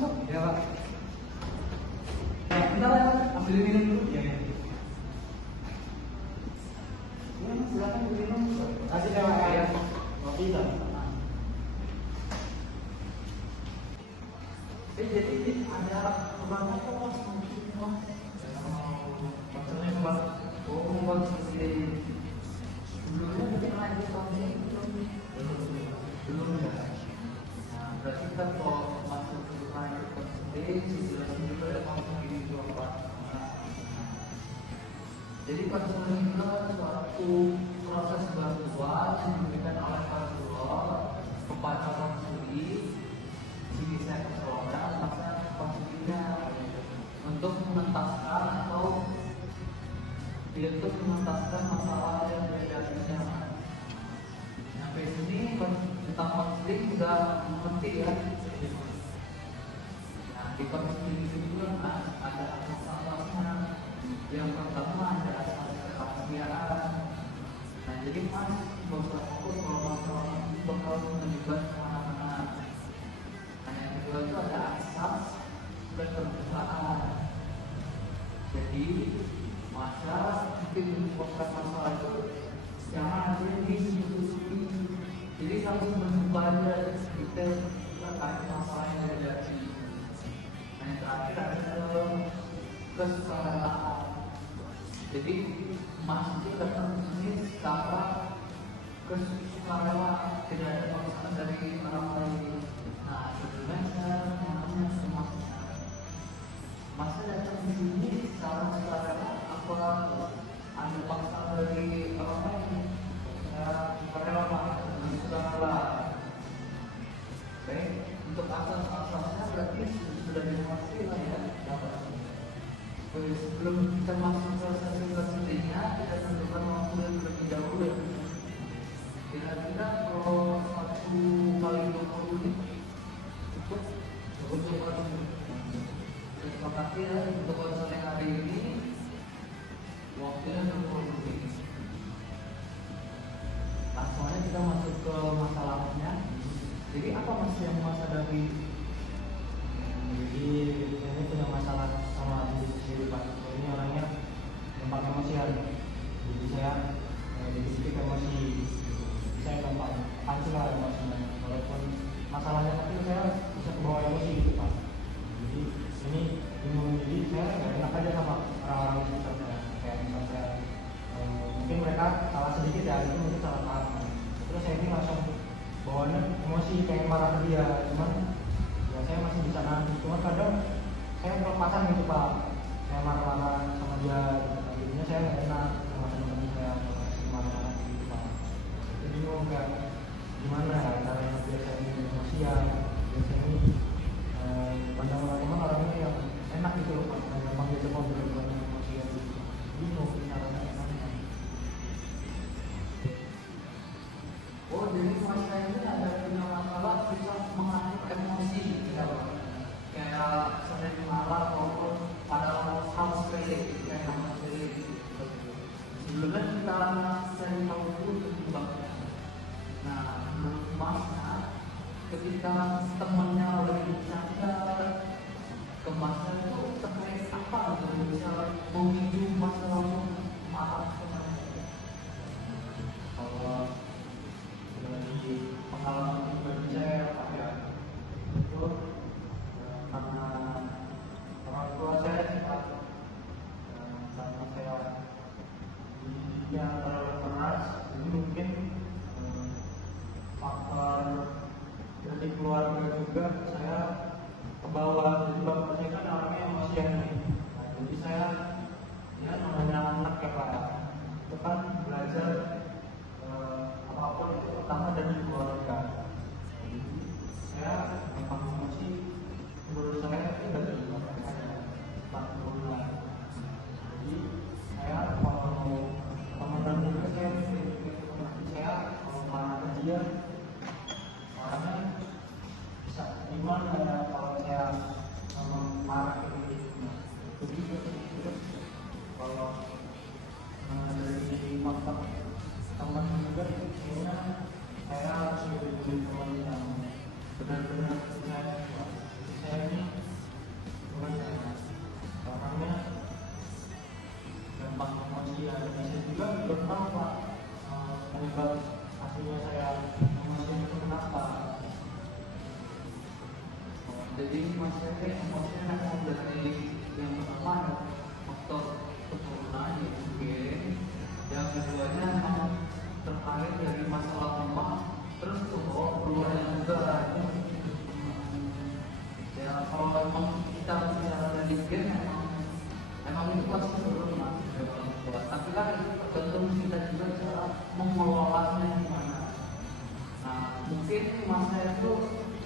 masuk. Ya Pak. Ya, bentar ya, ambil minum dulu. Iya. Ya, silakan minum. Kasih ya Pak ya. Kopi kan. Jadi ada rumah apa Mas? Maksudnya Mas, Mas seperti sebelumnya mungkin lanjut tahun ini belum ya. Nah, berarti kan kalau masuk ke lanjut ke sendiri juga ada konsul ini juga Pak. Jadi konsul ini adalah suatu proses bantuan yang diberikan oleh konselor kepada konsuli di sekolah masa konsulinya untuk menuntaskan atau untuk menuntaskan masalah yang terjadi. Sampai sini tentang konseling sudah mengerti ya. Nah, di konseling itu juga ada masalahnya. Yang pertama ada kerahasiaan. Nah, jadi Mas bakal fokus kalau masalah itu bakal terlibat kemana-mana. Nah, yang kedua itu ada asas dan kebersamaan. Jadi masa mungkin menyebabkan masalah itu jangan ada ditutupi. Jadi harus membuka aja detail terkait masalah yang terjadi. Nah, yang terakhir ada kesukaan. Jadi Mas itu datang ke sini secara kesukaan, tidak ada paksaan dari orang lain. Nah, sebenarnya namanya semua. Masa datang di sini secara apa ada paksaan dari orang lain? Ya, karena sudah. Baik, untuk asas-asasnya berarti sudah dimengerti lah ya. Sebelum kita masuk ke sesi-sesinya, kita tentukan waktu yang terlebih dahulu ya. Kira-kira kalau 1 kali 20 menit cukup untuk konsul. Terima kasih ya untuk konsul yang hari ini. Waktunya 20 menit. Langsung aja kita masuk ke masalahnya. Jadi apa Mas yang Mas hadapi? Jadi saya punya masalah sama diri sendiri Pak. Ini orangnya gampang emosian. Jadi saya dikit-dikit emosi. Saya gampang pancing lah emosinya. Walaupun masalahnya kecil saya bisa kebawa emosi gitu Pak. Jadi ini jadi saya nggak enak aja sama orang-orang di sekitar saya. Kayak misalnya mungkin mereka salah sedikit ya, itu mungkin salah paham. Terus saya ini langsung bawaannya emosi kayak marah ke dia. Cuman ya saya masih bisa nahan. Cuma kadang saya kelepasan gitu Pak. Saya marah-marah sama dia. Jadinya saya nggak enak sama teman-teman saya marah-marah gitu Pak. Jadi bingung kayak gimana ya caranya biar saya ini emosian, biar saya ini pandang orang orangnya yang enak gitu loh Pak. Yang gampang dia coba berbuat emosian gitu. Bingung caranya enaknya. Oh, jadi Mas saya ini ada punya masalah bisa mengatur emosi ya Pak. Kayak sering marah maupun pada hal sepele kayak hal sepele. Sebelumnya kita sering tahu dulu penyebabnya. Nah, menurut Mas, ketika temannya lagi bercanda ke Mas itu terkait apa gitu bisa memicu Mas langsung marah sebenarnya? Kalau dari pengalaman pribadi saya Pak ya, itu karena orang tua saya sempat karena saya dididiknya terlalu keras, jadi mungkin faktor dari keluarga juga saya ke bawah. Jadi bapak saya kan orangnya emosian nih. Nah, jadi saya ya namanya anak ya Pak, itu kan belajar apapun itu pertama dari keluarga. Jadi saya gampang emosi, menurut saya itu dari keluarga Pak Tuhan. Jadi saya kalau teman-teman juga saya saya kalau marah ke dia orangnya bisa gimana ya kalau saya marah ke dia. penyebab aslinya saya emosi itu kenapa. Jadi maksudnya emosinya memang dari yang pertama faktor keturunan ya mungkin, yang keduanya memang terkait dari masalah lama, terus keluarnya juga. Ya kalau memang kita bicara dari gen emang itu pasti turun mas, tapi kan tergantung kita juga cara mengelolanya gimana. Nah mungkin masa itu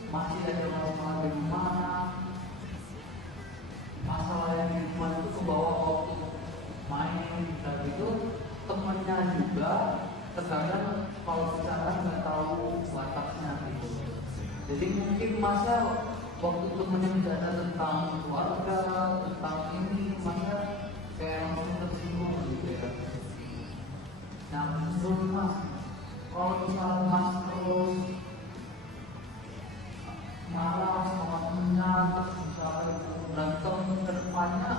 masih ada masalah di mana, masalah yang di rumah itu kebawa waktu main dan itu temennya juga terkadang kalau bicara nggak tahu batasnya gitu. Jadi mungkin masa waktu temennya bicara tentang keluarga, tentang ini masa kayak langsung tersinggung gitu ya. Nah menurut mas, kalau misalnya mas terus marah sama temennya, terus misalnya berantem ke depannya,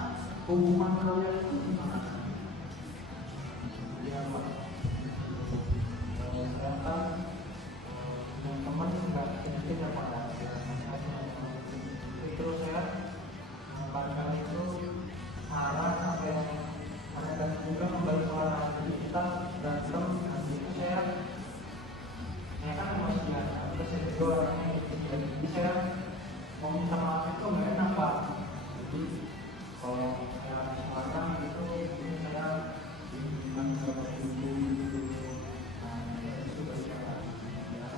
hubungan kalian itu gimana? Ya Pak, saya kan teman nggak sedikit ya Pak, itu saya menempatkan itu saran sampai ada juga kembali suara. Jadi kita berantem, nanti itu saya kan emosian, terus saya juga orangnya jadi saya mau minta maaf itu nggak enak Pak. Jadi kalau saya sekarang itu ini saya bimbingan sama ibu gitu, nah itu bisa ya.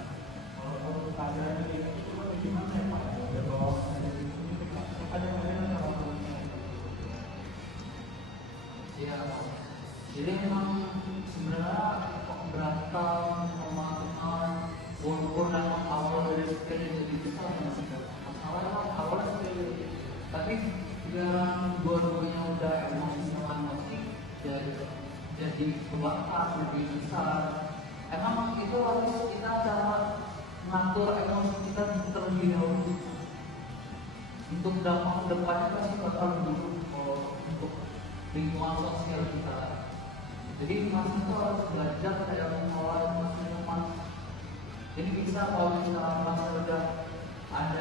Kalau keadaan itu gimana ya Pak? Ya kalau ada kadang-kadang kalau Iya, jadi memang sebenarnya berantem sama teman, walaupun memang awal dari sekian jadi besar masalah awalnya sekali, tapi sekarang dua-duanya udah emosi jadi kebakar lebih besar. Emang itu harus kita cara mengatur emosi kita terlebih dahulu. Untuk dampak depannya pasti bakal dulu untuk lingkungan sosial kita. Jadi mas itu harus belajar kayak mengelola emosi mas. Jadi bisa kalau misalnya mas udah ada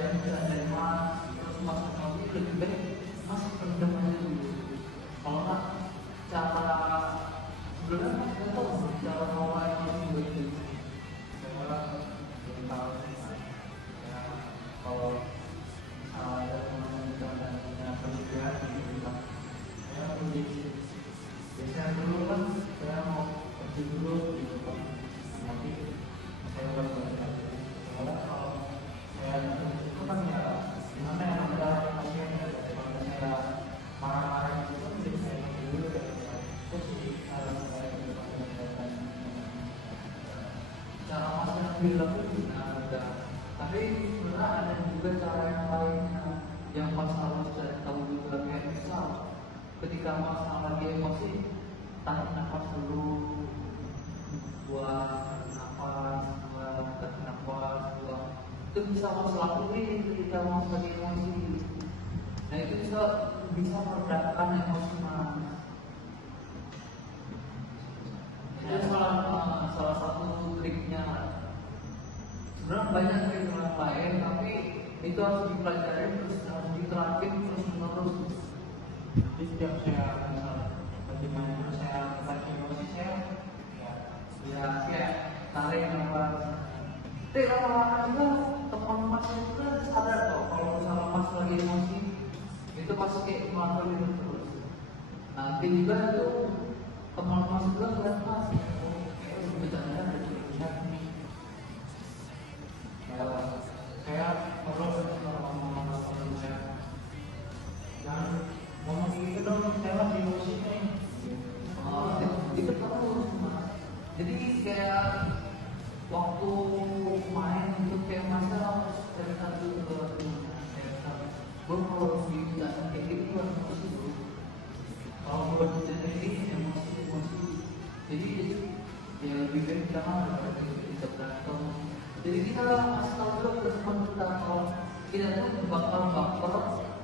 yang tidak dari mas, terus mas lagi lebih baik mas rendam aja dulu. Kalau nggak cara sebenarnya mas itu cara mengelola emosi begitu. saya belum tahu ya, kalau ada teman dan punya pendidikan gitu, saya pergi biasanya dulu kan saya mau pergi dulu gitu Pak, nanti saya baru belajar. Soalnya kalau saya itu kan ya gimana ya, ada pasien kalau saya marah-marah gitu kan jadi saya pergi dulu ya. Terus sih saya cara mas yang bilang itu ada, tapi sebenarnya ada juga cara yang lainnya yang mas harus cari tahu juga. Kayak misal ketika mas lagi emosi, tarik nafas dulu, buang nafas, tarik nafas, buang. Itu bisa mas lakuin ketika mas lagi emosi. Nah itu bisa meredakan emosi mas. Itu salah satu triknya. Sebenarnya banyak trik yang lain, tapi itu harus dipelajari terus, harus diterapin terus menerus. Jadi setiap saya misal bagaimana terus saya lagi emosi saya Ya tarik nafas. Tapi lama-lama juga teman mas itu sadar kok kalau misalnya mas lagi emosi itu pasti kayak melakukan itu terus. Nanti juga itu teman mas juga ngeliat mas, kayak bercanda ada curiga nih. saya perlu ngomong sama teman saya, jangan ngomong gitu dong, saya lagi emosi nih. Itu terus mas. Jadi kayak waktu main itu kayak masa harus cerita dulu ke cerita. Gue kalau tidak kayak gitu gue emosi dulu. Kalau gue jadi emosi. Jadi ya lebih baik jangan ada kita berantem. Jadi kita kasih tahu dulu ke teman kita kalau kita tuh bakal baper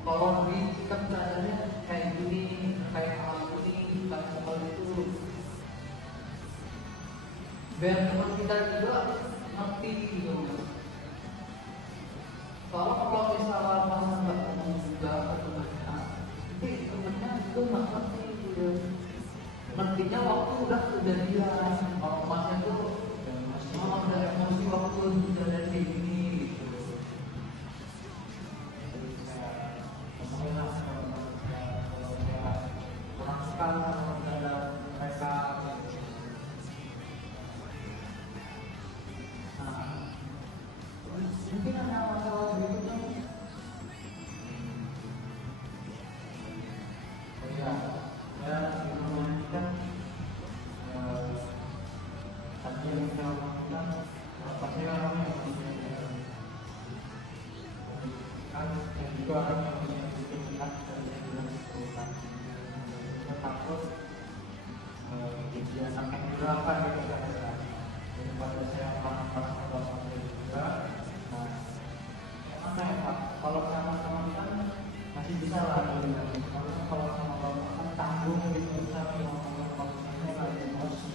kalau di kita keadaannya kayak gini, kayak hal ini, kayak hal itu. nantinya waktu udah kejadian kalau masnya tuh udah emosi waktu kejadian kayak gini gitu. Kurang suka sama mereka. Nah, mungkin ada masalah berikutnya. Tadi yang kita lakukan, pasti orang yang kan dan juga orang yang punya minat dan bilang kesulitan. Kita takut dia sampai berapa gitu kan? Daripada saya orang-orang atau juga. Nah, mana ya Pak? Kalau sama teman-teman masih bisa lah. Kalau sama bapak kan tanggung gitu, misalnya ngomong-ngomongnya kayak emosi.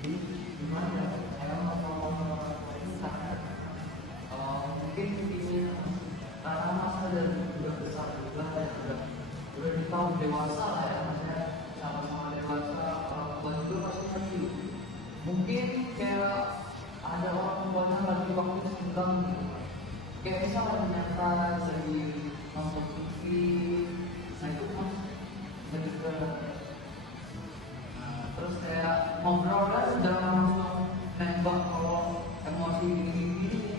Jadi gimana ya? Saya mau ngomong itu sangat mungkin ini karena masa dan juga besar juga ya sudah di tahun dewasa lah ya, maksudnya sama-sama dewasa, orang tua juga masih kecil. Mungkin kayak ada orang tuanya lagi waktu senggang gitu. Kayak misalnya menyantai dari nonton TV, nah itu kan lebih ke terus kayak ngobrolnya udah langsung nembak kalau emosi gini-gini.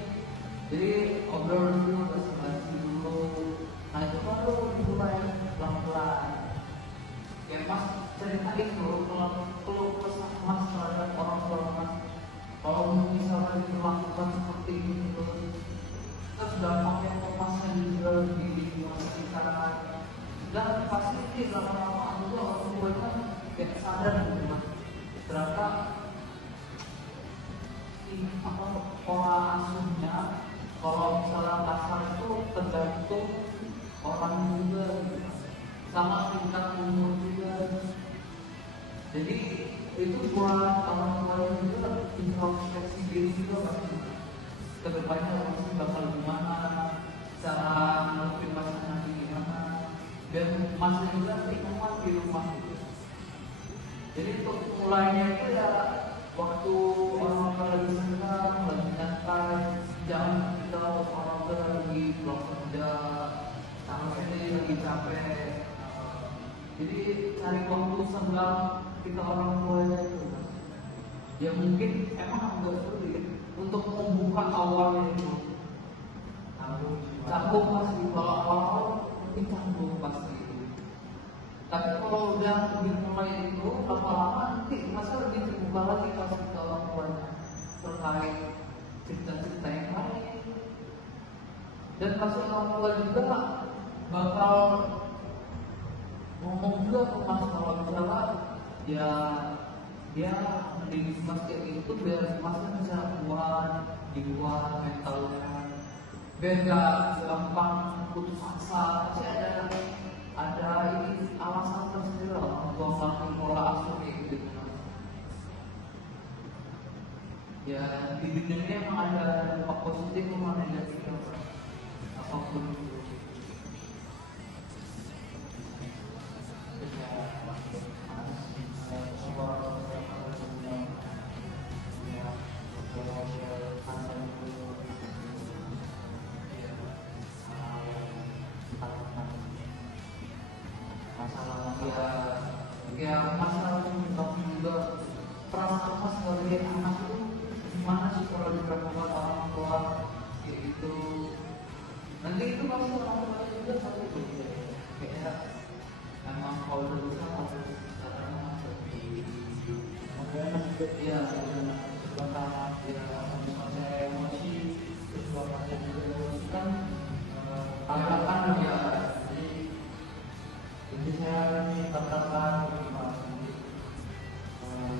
Jadi ngobrol dulu, basa-basi dulu. Nah itu baru dimulai pelan-pelan. Kayak Mas cerita itu kalau pesan Mas terhadap orang tua Mas, kalau misalnya dilakukan seperti itu, terus dampaknya ke Masnya juga di lingkungan sekitar, dan pasti lama-lama juga orang tuanya kayak sadar gitu Mas. Ternyata apa pola asuhnya kalau misalnya kasar itu tergantung orang juga gitu. Sama tingkat umur juga. Jadi itu buat orang tua juga introspeksi diri juga pasti. Kedepannya pasti bakal gimana, cara ngadepin masa nanti gimana, biar masa juga nyaman di rumah gitu. Jadi untuk mulainya itu ya waktu orang tua lagi senang, lagi nyantai, jangan kita orang tua lagi belum kerja, sama ini lagi capek. Jadi cari waktu senggang kita orang tuanya itu. Ya mungkin emang agak sulit untuk membuka awalnya itu. Canggung pasti, kalau awal mungkin canggung pasti. Tapi kalau udah dimulai itu lama-lama nanti masa lebih terbuka lagi pas kita orang tuanya terkait cerita-cerita yang lain. Dan pasti orang tua juga bakal ngomong juga ke Mas kalau misalnya ya dia mendidik Mas kayak itu biar Masnya bisa kuat mentalnya, biar gak gampang putus asa. Pasti ada ini alasan tersendiri lah untuk melakukan pola asuh kayak gitu. Ya di dunia ini emang ada dampak positif sama negatif apapun itu. Ya masalah juga perasaan Mas sebagai anak itu gimana sih kalau diperlakukan orang tua kayak gitu. Nanti itu pasti orang tua juga satu juga kayak emang kalau udah besar harus caranya seperti ya pertama ya misalnya emosi terus bapaknya juga emosi kan kan ya. Jadi saya ini katakan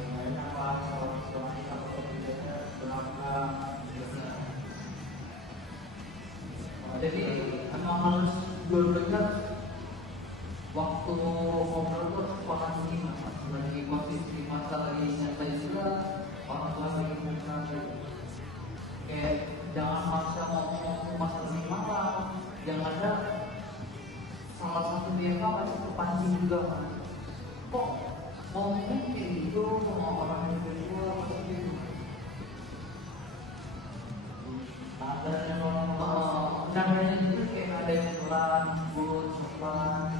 banyak lah orang atau kerjanya berapa. Jadi emang harus benar-benar waktu ngobrol tuh sepakat gimana lagi posisi masa lagi nyantai juga orang tua lagi ngomong kayak jangan maksa ngomong masalah ini malam yang ada salah satu dia kan masih kepancing juga kan. Kok ngomongnya kayak gitu sama orang individual pasti ada yang ngomong namanya itu kayak ada yang kurang good sopan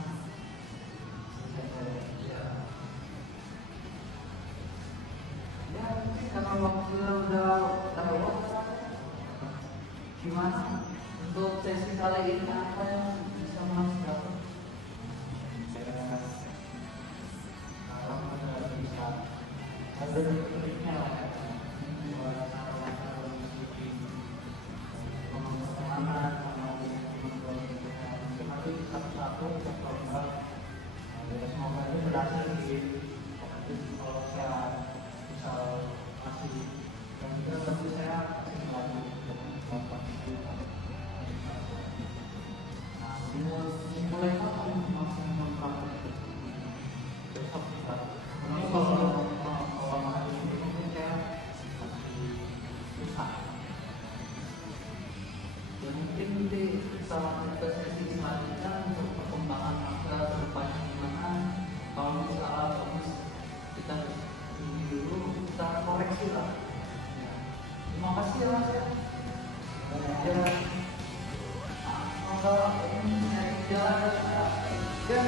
ya mungkin karena waktu udah lewat gimana untuk sesi kali ini apa yang bisa mas dapat ada triknya lah ya buat cara-cara mengikuti pemahaman sama teman-teman kita mungkin nanti satu-satu kita coba ya semoga ini berhasil sih nanti kalau saya bisa kasih dan juga tentu saya kasih lagi untuk bapak ibu nah mulai kapan maksudnya mempraktek besok kita ini kalau ya mungkin di salah satu sesi selanjutnya untuk perkembangan masa depannya gimana kalau misalnya bagus kita ini dulu kita koreksi lah ya. Terima kasih ya mas ya semoga ini jalan ya